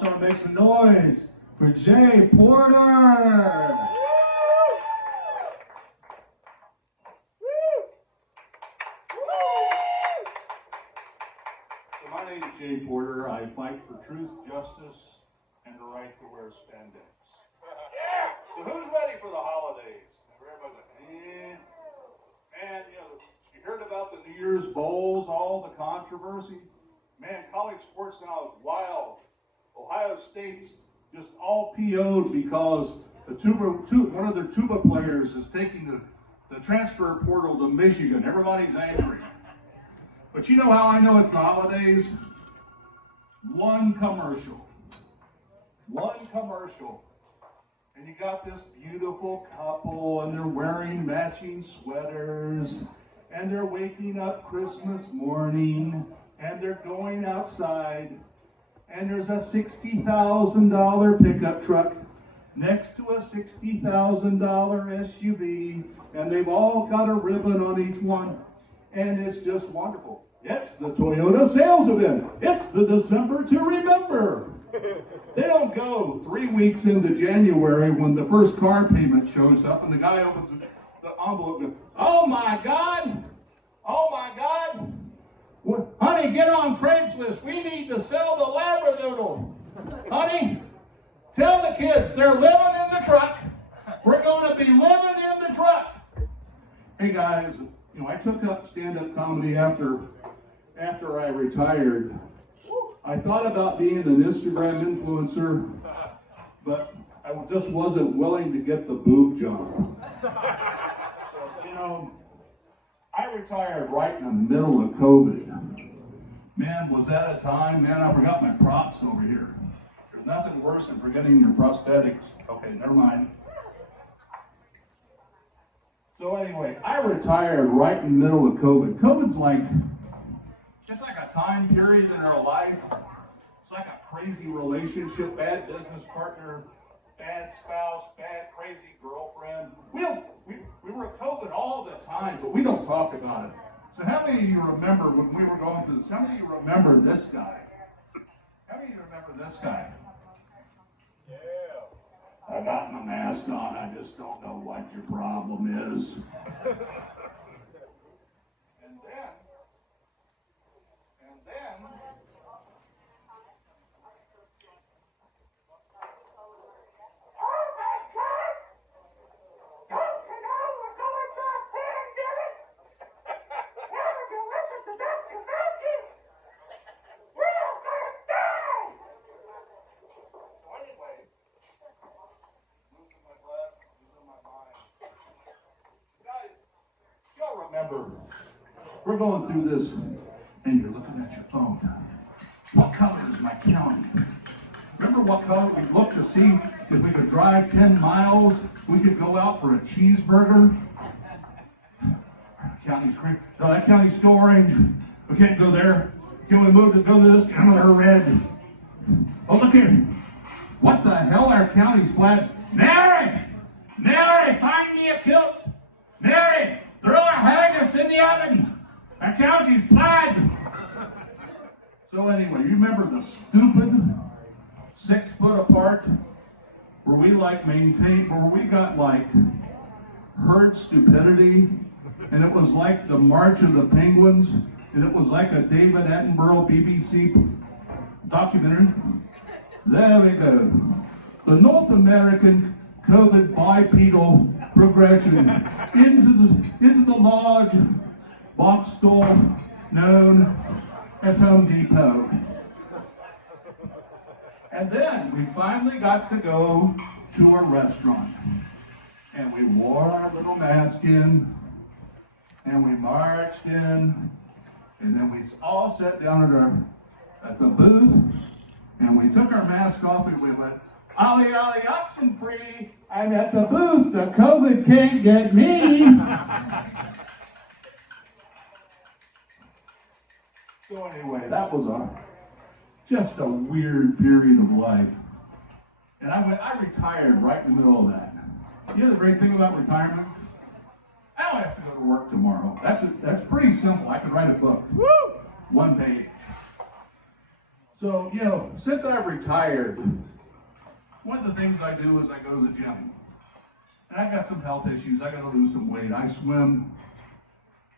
Also want to make some noise for Jay Porter. So my name is Jay Porter. I fight for truth, justice, and the right to wear spandex. Yeah. So who's ready for the holidays? Everybody's like, Man, you heard about the New Year's bowls, all the controversy. Man, college sports now is wild. Ohio State's just all PO'd because one of their tuba players is taking the transfer portal to Michigan. Everybody's angry. But you know how I know it's the holidays? One commercial. And you got this beautiful couple, and they're wearing matching sweaters, and they're waking up Christmas morning, and they're going outside, and there's a $60,000 pickup truck next to a $60,000 SUV, and they've all got a ribbon on each one, and it's just wonderful. It's the Toyota sales event. It's the December to remember. They don't go 3 weeks into January when the first car payment shows up and the guy opens the envelope and goes, oh my God, what? Honey, get on Craigslist. We need to sell the Labradoodle. Honey, tell the kids they're living in the truck. We're going to be living in the truck. Hey guys, I took up stand-up comedy after I retired. I thought about being an Instagram influencer, but I just wasn't willing to get the boob job. So, I retired right in the middle of COVID. Man, was that a time? Man, I forgot my props over here. There's nothing worse than forgetting your prosthetics. Okay, never mind. So anyway, I retired right in the middle of COVID. COVID's it's like a time period in our life. It's like a crazy relationship, bad business partner, bad spouse, bad crazy girlfriend. We were COVID all the time, but we don't talk about it. So how many of you remember when we were going through this? How many of you remember this guy? How many of you remember this guy? Yeah. I got my mask on. I just don't know what your problem is. And then remember, we're going through this, and you're looking at your phone. What color is my county? Remember what color we looked to see if we could drive 10 miles, we could go out for a cheeseburger? County's green. No, that county's still orange. We can't go there. Can we move to go to this county or red? Oh, look here. What the hell? Our county's plaid. Mary, find me a kilt. Mary, throw a haggis in the oven. Our county's plaid. So anyway, you remember the stupid 6 foot apart where we where we got herd stupidity, and it was like the March of the Penguins, and it was like a David Attenborough BBC documentary. There we go. The North American COVID bipedal progression into the large box store known as Home Depot. And then we finally got to go to a restaurant. And we wore our little mask in, and we marched in, and then we all sat down at the booth, and we took our mask off, and we went, Ollie, Ollie, oxen free. I'm at the booth. The COVID can't get me. So anyway, that was just a weird period of life. And I retired right in the middle of that. You know the great thing about retirement? I don't have to go to work tomorrow. That's pretty simple. I could write a book. Woo! 1 page. So, you know, since I've retired, one of the things I do is I go to the gym. And I've got some health issues. I got to lose some weight. I swim.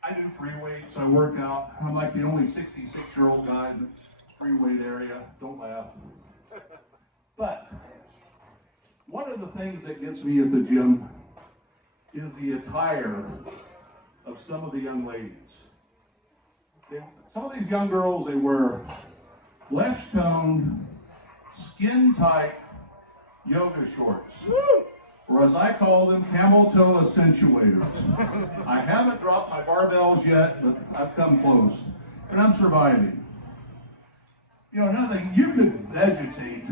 I do free weights. I work out. I'm like the only 66-year-old guy in the free weight area. Don't laugh. But one of the things that gets me at the gym is the attire of some of the young ladies. Some of these young girls, they wear flesh-toned, skin-tight yoga shorts. Or as I call them, camel toe accentuators. I haven't dropped my barbells yet, but I've come close. And I'm surviving. You know, another thing, you could vegetate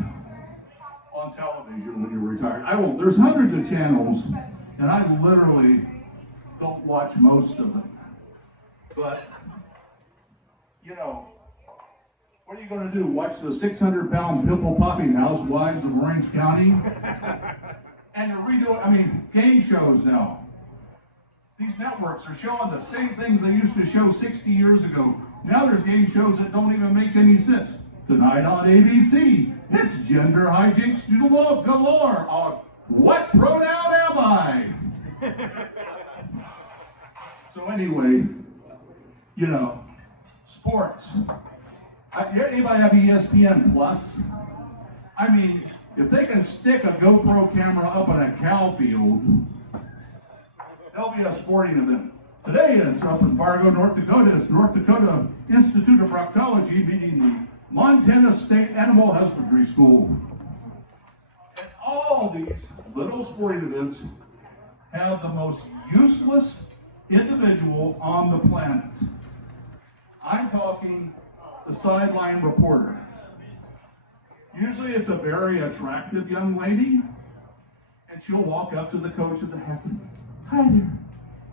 on television when you're retired. I will, there's hundreds of channels, and I literally don't watch most of them. But, you know, what are you going to do? Watch the 600-pound pimple-popping housewives of Orange County? And they're redoing, I mean, game shows now. These networks are showing the same things they used to show 60 years ago. Now there's game shows that don't even make any sense. Tonight on ABC, it's gender hijinks galore. What pronoun am I? So anyway, you know, sports. Anybody have ESPN Plus? I mean, if they can stick a GoPro camera up in a cow field, there'll be a sporting event. Today it's up in Fargo, North Dakota. It's North Dakota Institute of Proctology meeting the Montana State Animal Husbandry School. And all these little sporting events have the most useless individual on the planet. I'm talking the sideline reporter. Usually it's a very attractive young lady, and she'll walk up to the coach of the half. Hi there,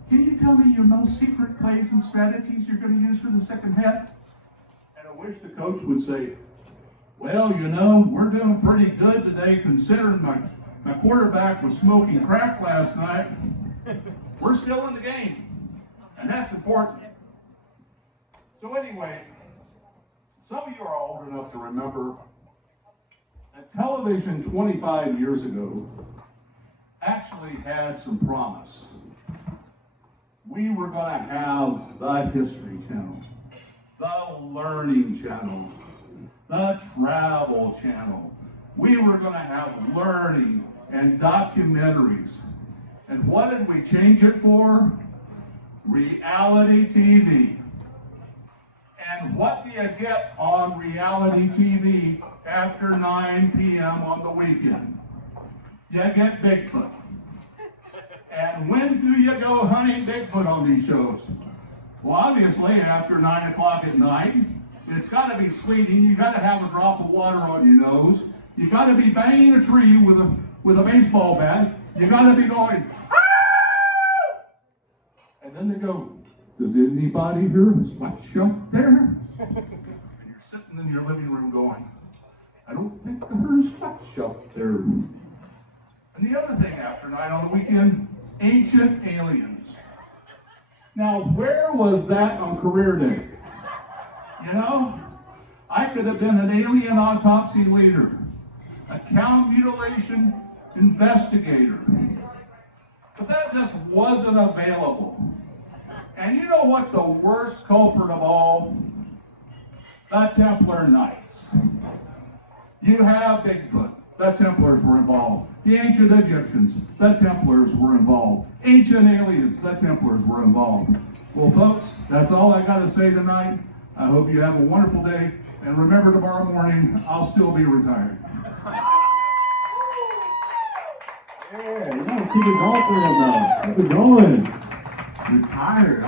can you tell me your most secret plays and strategies you're going to use for the second half? And I wish the coach would say, well, you know, we're doing pretty good today considering my quarterback was smoking crack last night. We're still in the game, and that's important. So anyway, some of you are old enough to remember that television 25 years ago actually had some promise. We were going to have the History Channel, the Learning Channel, the Travel Channel. We were going to have learning and documentaries. And what did we change it for? Reality TV. And what do you get on reality TV after 9 p.m. on the weekend? You get Bigfoot. And when do you go hunting Bigfoot on these shows? Well, obviously, after 9 o'clock at night, it's got to be sleeting. You got to have a drop of water on your nose. You got to be banging a tree with a baseball bat. You got to be going, ah! And then they go, does anybody hear a splash up there? And you're sitting in your living room going, I don't think I heard a splash up there. And the other thing after night on the weekend, ancient aliens. Now, where was that on career day? You know, I could have been an alien autopsy leader, a cow mutilation investigator, but that just wasn't available. And you know what the worst culprit of all? The Templar Knights. You have Bigfoot. The Templars were involved. The ancient Egyptians. The Templars were involved. Ancient aliens. The Templars were involved. Well, folks, that's all I got to say tonight. I hope you have a wonderful day. And remember, tomorrow morning, I'll still be retired. Yeah, you gotta keep it going for him, though. Keep it going. Retired.